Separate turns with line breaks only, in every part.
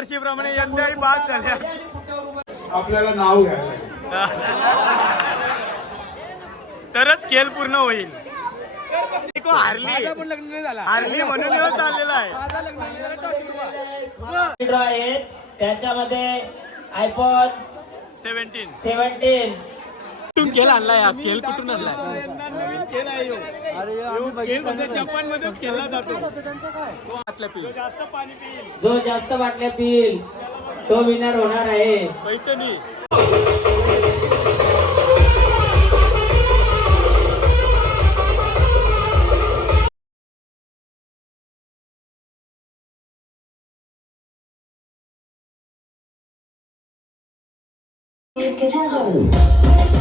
दरवर्षीप्रमाणे यंदाही बाद झाल्या.
आपल्याला नाव घ्यायला.
तरच खेळ पूर्ण होईल. हारली. हारली म्हणून चाललेला आहे.
त्याच्यामध्ये आयफोन
सेव्हन्टीन
सेव्हन्टीन
कुठून खेळ आणलाय हा? खेळ कुठून आणलाय? नवीन खेळ आहे ह्यो. ह्यो खेळ म्हणजे जपानमध्ये खेळला जातो. तो जास्त पाणी पिईल.
जो जास्त बाटल्या पिईल तो विनर होणार आहे.
पैठणी.
दोन विनरची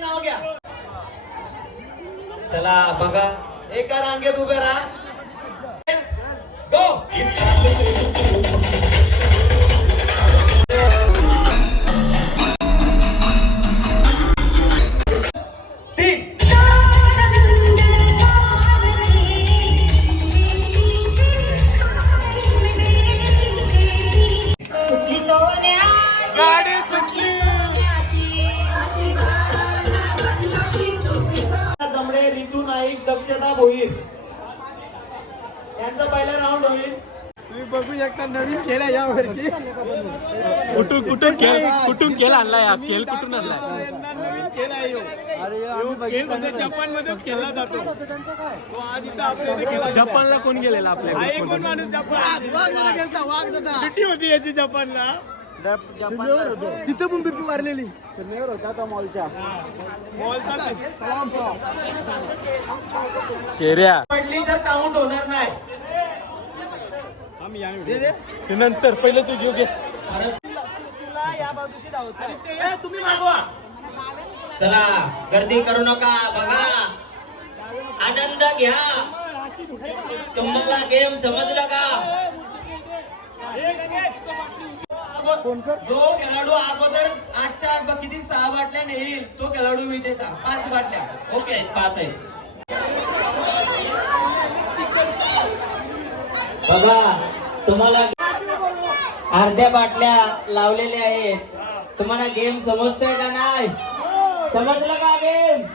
नाव घ्या चला बघा. एका रांगेत उभे राहा. गो
गाडी
सुटली.
दमडे रितू नाईक दक्षता भोईर. यांचा पहिला राऊंड होईल.
तुम्ही बघू शकता नवीन खेळ आहे यावरची कुठून कुठून खेळ कुठून खेळ आणलाय हा? खेळ कुठून आणलाय? नवीन खेळ आहे ह्यो. ह्यो खेळ म्हणजे जपानमध्ये खेळला जातो. तो आज इथं आपल्या इथे खेळला जपानला कोण गेलेला आपल्या हा एक कोण माणूस जपान? सुट्टी होती याची जपानला.
तिथे पण बिपी मारलेली
मॉलचा शेऱ्या.
पडली तर काउंट होणार नाही.
नंतर पहिले तू घेऊ घे.
तुम्ही मागवा. चला गर्दी करू नका बघा. आनंद घ्या. तुम्हाला गेम समजला का? जो खेळाडू अगोदर आठच्या आठ ब- किती सहा बाटल्या नेईल तो खेळाडू विजेता. पाच बाटल्या ओके पाच आहे. बघा तुम्हाला अर्ध्या बाटल्या लावलेल्या आहेत. तुम्हाला गेम समजतोय का नाही? समजलं का गेम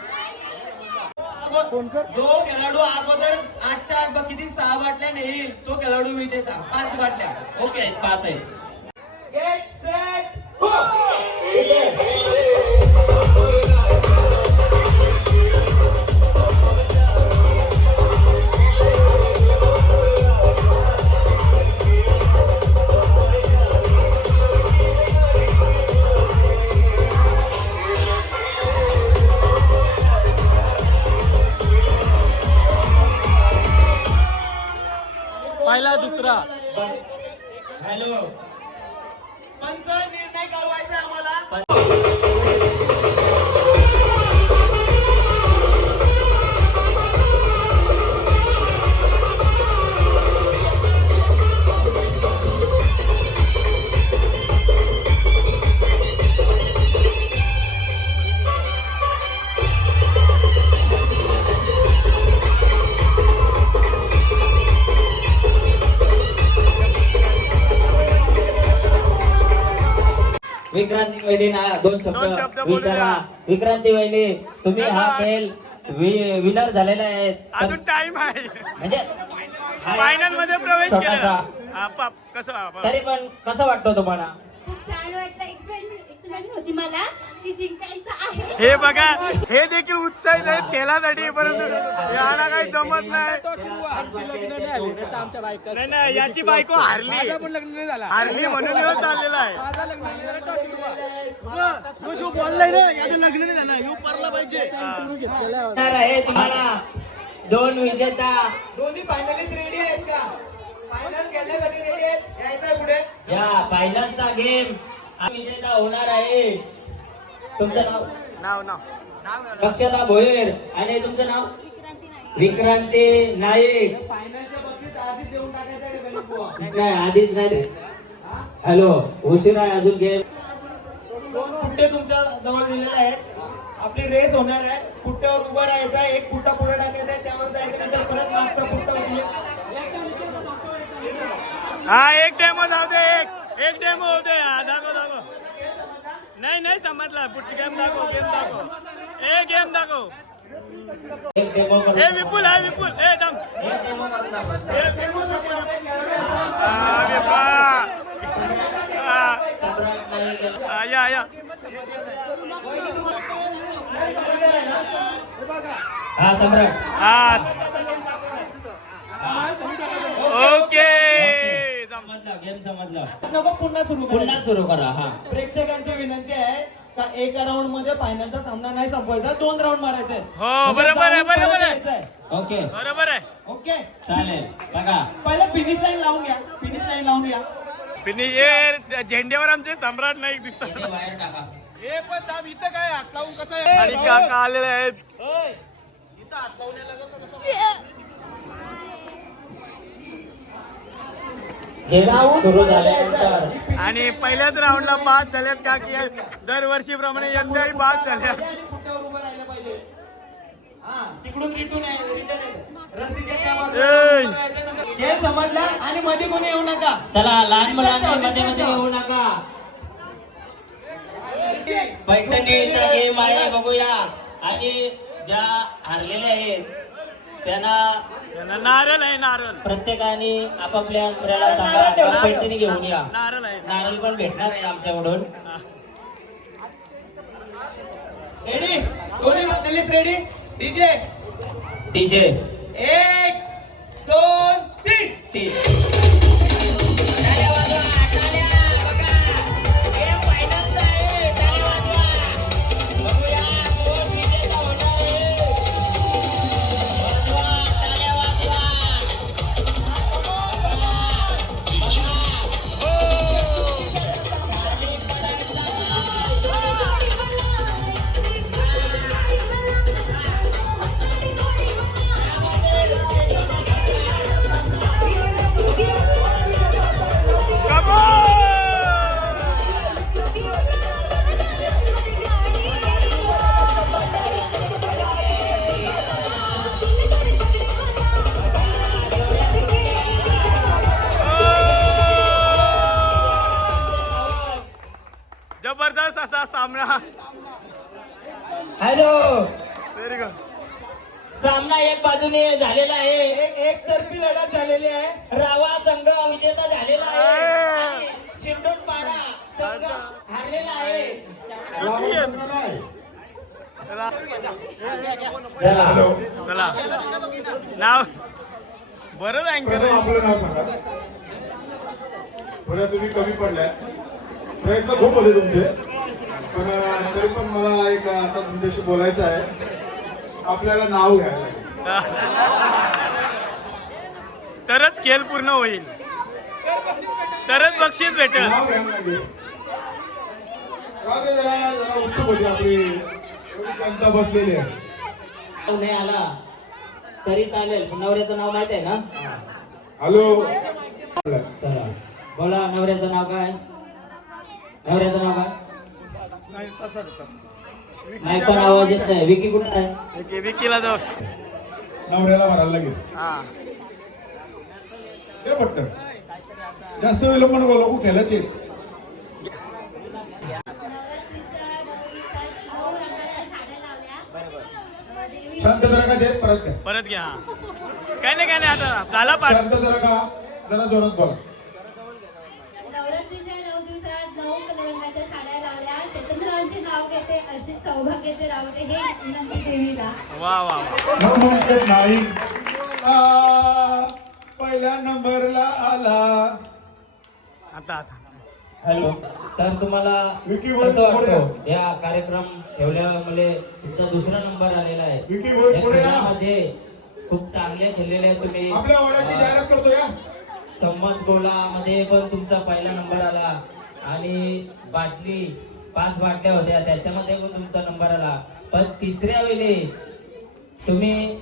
जो खेळाडू अगोदर आठच्या आठ ब- किती सहा बाटल्या नेईल तो खेळाडू विजेता. पाच बाटल्या ओके पाच आहे.
पहिला दुसरा।
हॅलो पंच निर्णय कळवायचा आम्हाला?
विक्रांती वहिनींना दोन
दोन शब्द
विचारा. विक्रांती वहिनी तुम्ही हा. खेळ विनर झालेला आहे
अजून टाइम आहे
म्हणजे
फायनलमध्ये प्रवेश. केला.
तरी पण कसं वाटतं तुम्हाला
छान वाटलं एक्साइटमेंट एक्साइटमेंट होती मला. की जिंकायचं आहे.
हे बघा हे देखील उत्साहित आहेत. खेळासाठी परंतु याला काही जमत नाही. नाही नाही याची बायको हारली. हारली म्हणून ह्यो चाललेला आहे.
तो जो बोललाय ना याचं लग्न नाही झालं. ह्यो परला पाहिजे.
होणार आहे तुम्हाला दोन विजेता.
दोन्ही फायनलिस्ट रेडी आहेत का? फायनल खेळण्यासाठी रेडी आहेत? यायचंय पुढे
या फायनलचा गेम विजेता होणार आहे. तुमचं नाव?
नाव नाव.
दक्षता भोयर आणि तुमचं नाव? विक्रांती नाईक. नाही आधीच नाही हॅलो उशीर आहे अजून गेम.
दोन पुट्टे तुमच्या जवळ दिलेले आहेत. आपली रेस होणार आहे. पुट्ट्यावर उभं राहायचं आहे. एक पुट्टा पुढे टाकायचा आहे. त्यावर जायचं नंतर परत मागचा पुट्टा
हा एक डेमो जाऊ दे एक एक डेमो होऊ दे। हा दाखव दाखव नाही नाही समजला पुढची गेम दाखव गेम दाखव ए गेम दाखव
एक
ए विपुल हा विपुल। ए दम।
एक.
ए विपुल
नाईक
हा, या या।
हा सम्राट।
हा।
समजलं. समजलं
नको पुन्हा सुरू
पुन्हा सुरू करा हा.
प्रेक्षकांची विनंती आहे का एका राऊंडमध्ये फायनलचा सामना नाही संपवायचा दोन राऊंड मारायचे आहेत.
हो, बरोबर आहे,
जाऊन परत
बरोबर आहे.
यायचं आहे.
ओके.
बरोबर आहे.
ओके.
चालेल बघा.
पहिलं फिनिश लाईन लावून घ्या फिनिश लाईन लावून घ्या.
फिनिश ए झेंड्यावर आमचे सम्राट नाईक दिसतात
इथे बाहेर टाका.
आणि काका आलेले आहेत
गेम
जाऊन
सुरू झाल्यानंतर.
आणि पहिल्याच राऊंडला बाद झाल्यात का की दरवर्षीप्रमाणे यंदाही बाद झाल्या
हा समजला आणि मध्ये कोणी येऊ नका.
चला लहान मुलांनी मध्ये मध्ये येऊ नका. पैठणीचा गेम आहे बघूया. आणि ज्या हारलेल्या आहेत त्यांना
नारळ आहे नारळ.
प्रत्येकाने आपापल्या मुलाला सांगा का पैठणी घेऊन या.
नारळ आहे.
नारळ पण भेटणार आहे आमच्याकडून.
रेडी दोन्ही मंडळीत रेडी डीजे
डीजे
एक दोन तीन.
ती हॅलो.
चला. नाव? बरंच अँकर
प्रथम आपलं नाव सांगा. बरं तुम्ही कमी पडलाय. प्रयत्न खूप होते तुमचे. पण तरी पण मला एक आता तुमच्याशी बोलायचं आहे. आपल्याला नाव घ्यायला
तरच खेळ पूर्ण होईल. तरच बक्षीस भेटेल.
नाव घ्यायला लागेल का ते जरा जरा उत्सुक होती आपली. जनता बसलेली आहे.
नाही आला तरी चालेल नवऱ्याचं नाव माहीत आहे ना?
हॅलो.
चला. बोला नवऱ्याचं नाव काय? नवऱ्याचं नाव काय? नाही पण आवाज येत नाही. विकी कुठं आहे?
विकी- विकीला जाऊ.
नवऱ्याला भरायला लागेल.
हा.
ते पटकन. जास्त विलंब नको लोक खेळत येत शांत जरा का ते परत काय
परत घ्या हा. काय नाही काय नाही आता झाला पाठ.
शांत जरा का जरा जोरात बोला.
नवरात्रीच्या नऊ दिवसात नऊ रंगाच्या साड्या लावल्या. चंद्रावांचे नाव घेते अशी सौभाग्याचे रावते हे विनंती देवीला.
वा वा वा.
न म्हणते नाही आ, पहिल्या नंबरला आला.
आता आता.
हॅलो. तर तुम्हाला
विकी
कसं वाटतं? या कार्यक्रम ठेवल्यामुळे तुमचा दुसरा नंबर आलेला आहे. खेळामध्ये खूप चांगले खेळलेले आहे तुम्ही.
आपल्या वड्याची जाहिरात करतो या.
चम्मच गोला मध्ये पण तुमचा पहिला नंबर आला. आणि बाटली पाच बाटल्या होत्या. त्याच्यामध्ये पण तुमचा नंबर आला. पण तिसऱ्या वेळी तुम्ही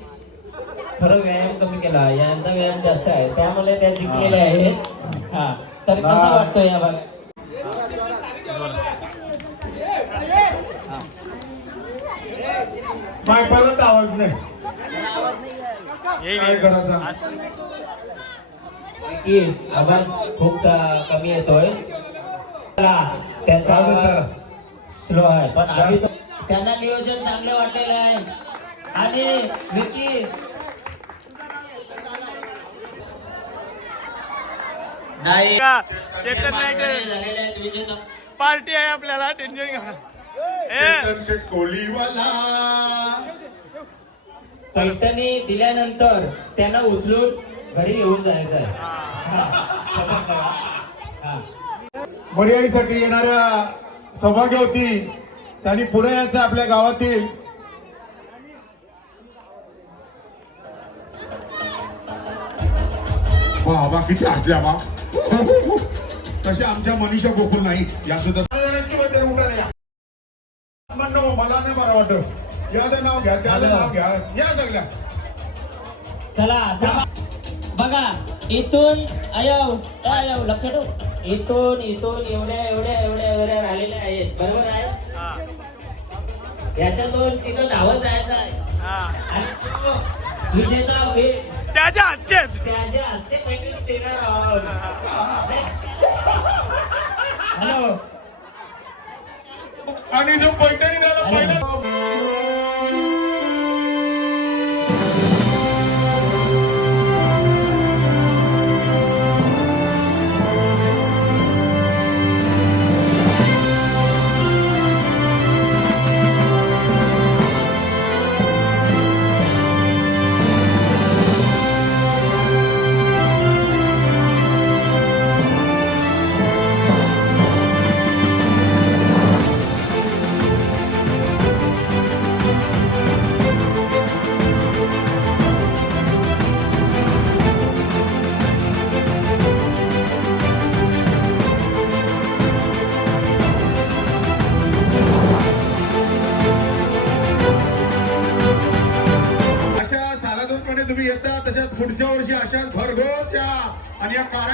खरं व्यायाम कमी केला. यांचा व्यायाम जास्त आहे. त्यामुळे त्या जिंकलेल्या आहेत. हा. तर कसं. वाटतं या भाग
मायपाला तर आवाज नाही काय. करायचं?
की आवाज खूप कमी येतोय त्याचा आवाज. स्लो आहे पण आधी त्यांना नियोजन चांगलं वाटलेलं आहे आणि विकी नाही
का? ते तर नाही
पाचवेळे
ते.
झालेले.
पार्टी आहे आपल्याला टेन्शन घ्या
कोहलीवाला
पैठणी दिल्यानंतर त्यांना उचलून घरी घेऊन जायचं आहे.
मर्याईसाठी येणाऱ्या सौभाग्यवती त्यांनी पुढे यायचं आपल्या गावातील. बाबा किती हसल्या बा तसे आमच्या मनीषा गोकुल नाही या सुद्धा बरं वाटत याचं नाव घ्या त्याचं नाव घ्या. या सगळ्या.
चला. बघा इथून अयव अयव लक्ष ठेव. इथून इथून एवढ्या एवढ्या एवढ्या एवढ्या राहिलेल्या आहेत. बरोबर आहे? याच्यातून तिथं धावत जायचं आहे.
हा.
आणि तो विजेता होईल
त्याच्या हातचेच.
त्याच्या देणार आहोत हॅलो.
आणि जो पैठणी झाला पहिला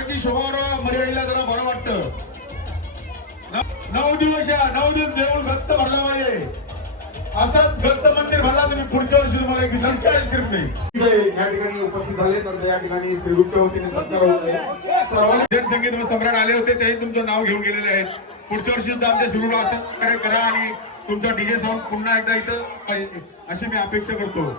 काराची शोभावर मर्यादेला जरा बरं वाटतं. नऊ दिवस या नऊ दिवस देऊळ गच्च भरला पाहिजे. असंच गच्च मंदिर भरला तुम्ही पुढच्या वर्षी तुम्हाला एक नाही या ठिकाणी उपस्थित झाले तर या ठिकाणी श्रीगुप्त वतीने सत्कार होते सर्वांनी जनसंगीत व सम्राट आले होते तेही तुमचं नाव घेऊन गेलेले आहेत. पुढच्या वर्षी सुद्धा आमच्या शिरूरला असं करा आणि तुमचा डीजे साऊंड पुन्हा एकदा इथं पाहिजे अशी मी अपेक्षा करतो.